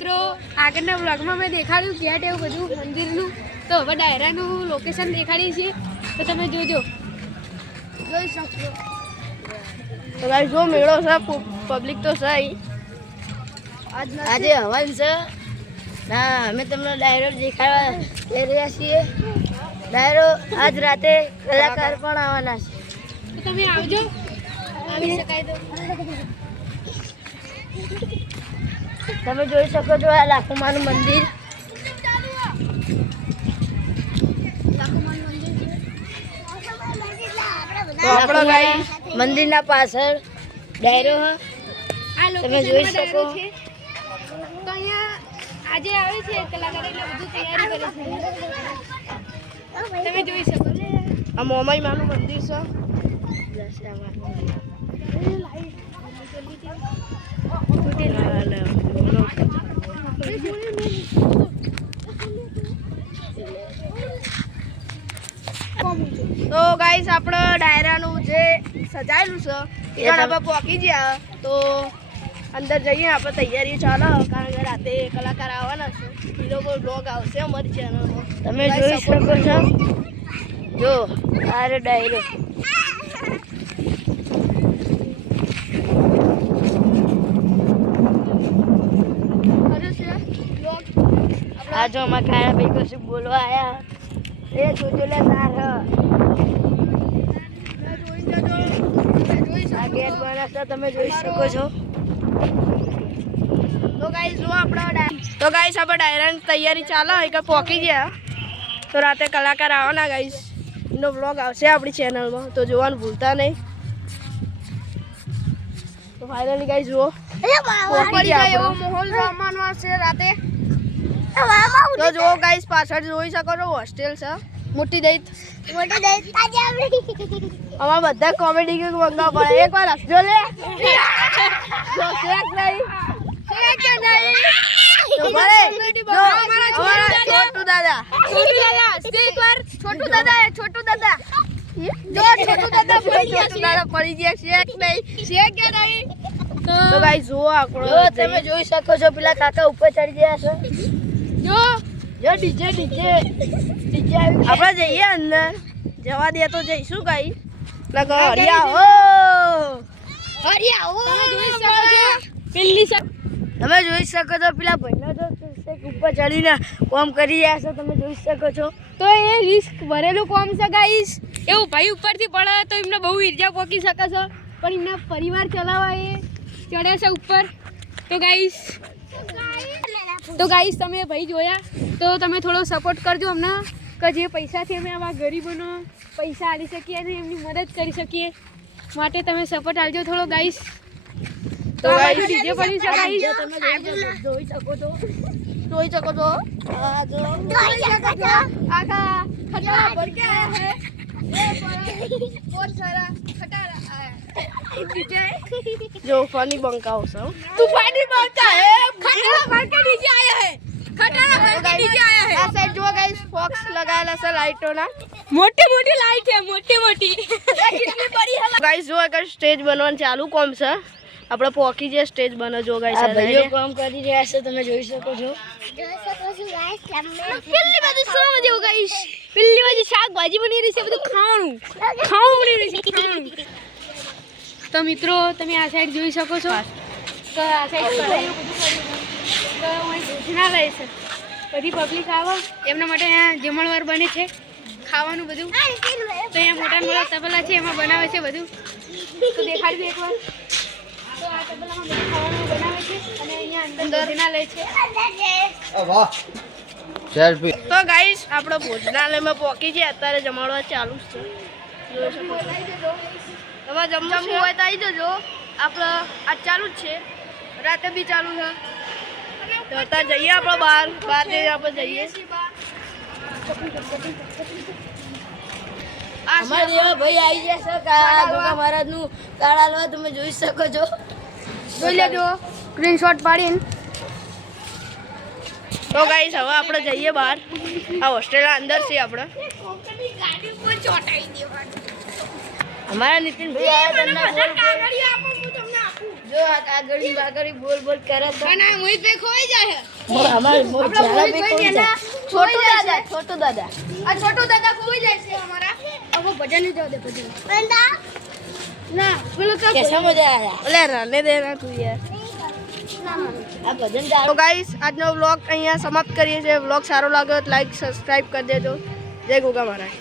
મિત્રો આગળના વ્લોગમાં મેં દેખાડ્યું ગેટ એવું બધું મંદિરનું, તો હવે ડાયરાનું લોકેશન દેખાડીએ છીએ, તો તમે જોઈ શકશો. તો ગાઈસ જો મેળો છે, પબ્લિક તો છે આજે હવન છે ના, અમે તમને ડાયરો દેખાડવા લઈ રહ્યા છીએ. ડાયરો આજ રાતે કલાકાર પણ આવવાના છે, તો તમે આવજો, આવી શકાય તો. તમે જોઈ શકો છો આ લાખોમાનું મંદિર. તો આપણો ગાઈસ મંદિરના પાછળ ડાયરો તમે જોઈ શકો. તો અહીંયા આજે આવે છે કલાકાર, એટલે બધું તૈયારી કરે છે, તમે જોઈ શકો. આ મોમાઈ માનું મંદિર છે. તો ગાઈસ આપણે ડાયરાનું જે સજાયેલું છે એ આપણે પહોંચી ગયા, તો અંદર જઈએ આપણે. તૈયારી ચાલો, કારણ કે રાતે કલાકાર આવવાના છે. એ લોકો બ્લોગ આવશે અમારી ચેનલમાં, તમે જોઈ શકો છો. જો આ ડાયરો આ જો અમારા ખાયા ભાઈ કશું બોલવા આવ્યા. એ જોજો લે તાર આ ગેટ બનાવતા તમે જોઈ શકો છો. તો ગાઈસ જો આપણે ડાયરાની તૈયારી ચાલે, એક પહોંચી ગયા, તો રાતે કલાકાર આવવાના ગાઈસ. એનો વ્લોગ આવશે આપણી ચેનલમાં, તો જોવાનું ભૂલતા નહીં. તો ફાઇનલી ગાઈસ જુઓ એવો માહોલ રમવાનો છે રાતે. તો જો ગાઈસ પાછળ જોઈ શકો છો હોસ્ટેલ છે મોટી દઈ. અમારા બધા કોમેડી કે મંગાવ પડે. એકવાર હસજો લે, જો શેક નહીં તો ભલે. જો અમારા છોટુ દાદા છોટુ દાદા જો છોટુ દાદા પડી ગયા. શેક નહીં. તો ગાઈસ જુઓ આંકડો તમે જોઈ શકો છો. પેલા કાકા ઉપર ચડી ગયા છે. જો ડીજે આપણે જઈએ અંદર, જવા દે તો જઈશું ગાઈસ. તમે જોઈ શકો છો પેલા ભાઈના તો ઉપર ચડીને કામ કરી રહ્યા છો, તમે જોઈ શકો છો. તો એ રિસ્ક ભરેલું કામ છે ગાઈસ. એવું ભાઈ ઉપરથી પડે તો એમને બહુ ઈર્જા પોકી શકે છે, પણ એમના પરિવાર ચલાવવા એ ચડે છે ઉપર. તો ગાઈસ તમે ભાઈ જોયા, તો તમે થોડો સપોર્ટ કરજો અમને, કે જે પૈસાથી અમે આવા ગરીબોનો પૈસા આપી શકીએ અને એમની મદદ કરી શકીએ, માટે તમે સપોર્ટ આપજો થોડો ગાઈસ. તો ગાઈસ ડીજે પડી છે ગાઈસ, તમે જોઈ શકો છો. આ જો આખા ખટારા ભર કે આયા હે, बहुत सारा खटारा आया जो फनी बंकाओ सब तू पानी मारता है, खटारा भर के नीचे आया है, खटारा भर के नीचे आया है. आ साइड जो गाइस फॉक्स लगाएला છે લાઈટો ના, મોટી મોટી લાઈટ છે, મોટી મોટી કેટલી બડી है ગાઈસ. જો અગર સ્ટેજ બનવાનું ચાલુ કોમ છે, આપણે પોકી જે સ્ટેજ બને. જો ગાઈસ આ ભાઈઓ કામ કરી રહ્યા છે, તમે જોઈ શકો છો. પેલી બાજુ શું જેવું ગાઈસ, પેલી બાજુ શાકભાજી બની રહી છે, બધું ખાવાનું બની રહ્યું છે, ખાવાનું. તો મિત્રો તમે આ સાઈડ જોઈ શકો છો, તો આ સાઈડ કઢાઈઓ બધું કર્યું તો અહીં ભોજનાલય છે, બધી પબ્લિક આવે એમના માટે અહીંયા જમણવાર બને છે, ખાવાનું બધું. તો અહીંયા મોટા તબેલા છે, એમાં બનાવે છે બધું. તો દેખાડજો એકવાર. તો આ તબેલામાં બધું ખાવાનું બનાવે છે અને અહીંયા અંદર ભોજનાલય છે. તો ગાઈસ આપણો ભોજનાલયમાં પહોંચી ગયા, અત્યારે જમાડવા ચાલુ જ છે. જોઈ શકો છો. તમારે જમવું હોય તો આવી જજો. આપણે આ ચાલુ જ છે, રાતે બી ચાલુ છે. તો અત્યારે જઈએ આપણે બહાર જઈને આપણે જઈએ. અમારે એવા ભાઈ આવી જશે ગોગા મહારાજનું કાળા લો, તમે જોઈ શકો છો. જોઈ લેજો સ્ક્રીનશોટ પાડીને. તો ગાઈસ હવે આપણે જઈએ બહાર. આ હોસ્ટેલના અંદર છે આપણે. અમારા નીતિનભાઈ આવ્યા, જો આગળ બોલ બોલ કરે તો પણ આ મોહિતભાઈ ખોવાઈ જાય છોટુ દાદા આ છોટુ દાદા ખોવાઈ જાય છે અમારા હવે ભજન જવા દે ભજન ના પેલો તો ઓલે રને દે ના તું યાર તો ગાઈસ આજનો વ્લોગ અહીંયા સમાપ્ત કરીએ છીએ વ્લોગ સારો લાગ્યો તો લાઈક સબસ્ક્રાઇબ કરી દેજો જય ગોગા મહારાજ